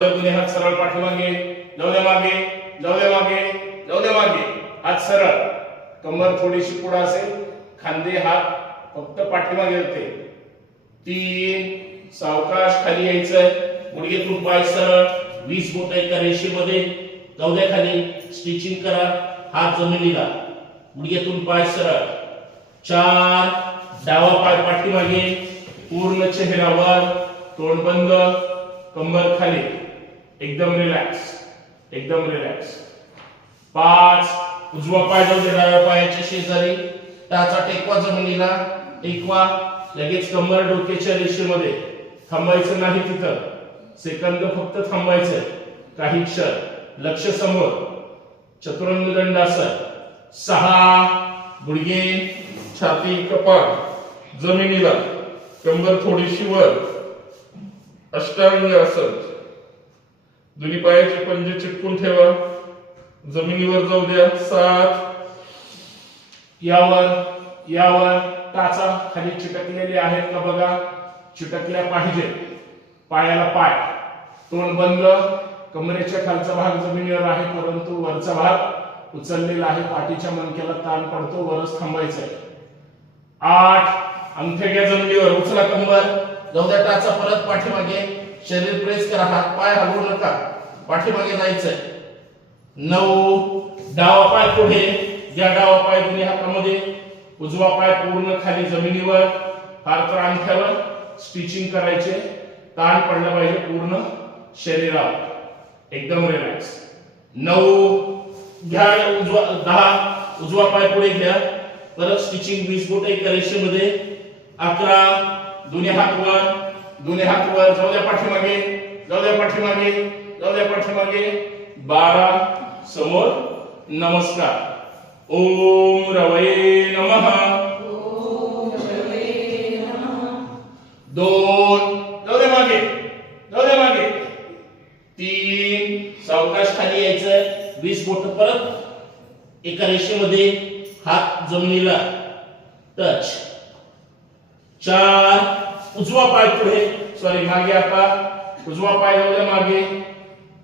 दोन्ही हात सरळ पाठीमागे, जाऊ द्या मागे, जाऊ द्या मागे, जाऊ द्या मागे, हात सरळ, कमर थोडीशी पुढे असेल, खांदे हात फक्त पाठीमागे होते. 3 सावकाश खाली यायचंय, गुडघेतून पाय सरळ, 20 बोट एका रेषेमध्ये, जाऊ द्या खाली, स्टिचिंग करा, हात जमिनीला, गुडघेतून पाय सरळ. 4 डावा पाय पाठीमागे, पूर्ण चेहऱ्यावर, तोंड बंद, कंबर खाली, एकदम रिलॅक्स, एकदम रिलॅक्स. 5 उजवा पाय जाऊ दे डाव्या पायाच्या शेजारी, टाचा टेकवा जमिनीला, टेकवा, लगेच कंबर डोक्याच्या रेषेमध्ये, थांबायचं नाही तिथं, सेकंद फक्त थांबायचं, काही क्षण, लक्ष समोर, चतुरंग दंडासन. 6 गुडघे, छाती, कपाळ जमिनीला, कंबर थोडीशी वर, अष्टांग आसन, दोन्ही पायाचे पंजे चिटकून ठेवा, जमिनीवर जाऊ द्या. 7 यावर टाचा खाली चिटकलेले आहेत का बघा, चिटकल्या पाहिजे, पायाला पाय, तोंड बंद, कमरेच्या खालचा भाग जमिनीवर आहे परंतु वरचा भाग उचललेला आहे, पाठीच्या मणक्याला ताण पडतो, वरच थांबायचंय. 8 अंगठे घ्या जमिनीवर, उचला कंबर, जाऊ द्या टाचा परत पाठीमागे, शरीर प्रेस करा, हात पाय हलवू नका, पाठीमागे जायचंय. 9 डावा पाय पुढे घ्या, डावा पाय दोन्ही हातामध्ये, उजवा पाय पूर्ण खाली जमिनीवर, हात अंगठ्यावर, स्टिचिंग करायचे, ताण पडला पाहिजे पूर्ण शरीरावर, एकदम रिलॅक्स. 9 घ्या उजवा, 10 उजवा पाय पुढे घ्या, परत स्टिचिंग 20 बोट एका रेषेमध्ये. 11 दोन्ही हात वर, जाऊ द्या पाठीमागे, जाऊ द्या पाठीमागे, जाऊ द्या पाठीमागे. 12 समोर नमस्कार. ओम रवये नमः. 2 जाऊ द्या मागे, जाऊ द्या मागे. 3 सावकाश खाली यायचं, 20 बोट परत एका रेषेमध्ये, हात जमिनीला टच. 4 उजवा पाय पुढे, सॉरी मागे, आता उजवा पाय जाऊ द्या मागे,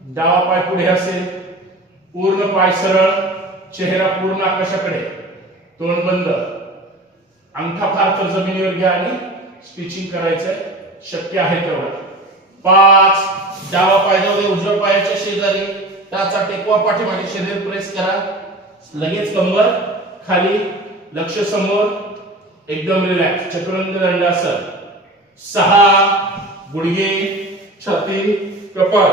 डावा पाय पुढे असेल, पूर्ण पाय सरळ, चेहरा पूर्ण आकाशाकडे, तोंड बंद, अंगठा फार तर जमिनीवर घ्या आणि स्टिचिंग करायचंय, शक्य आहे तेवढं. 5 डावा पाय जाऊ दे उजव्या पायाच्या शेजारी, टाचा टेकवा पाठीमागे, शरीर प्रेस करा, लगेच कंबर खाली, लक्ष समोर, एकदम रिलॅक्स, चतुरंग दंडासन. 6 गुडघे, छाती, कपाळ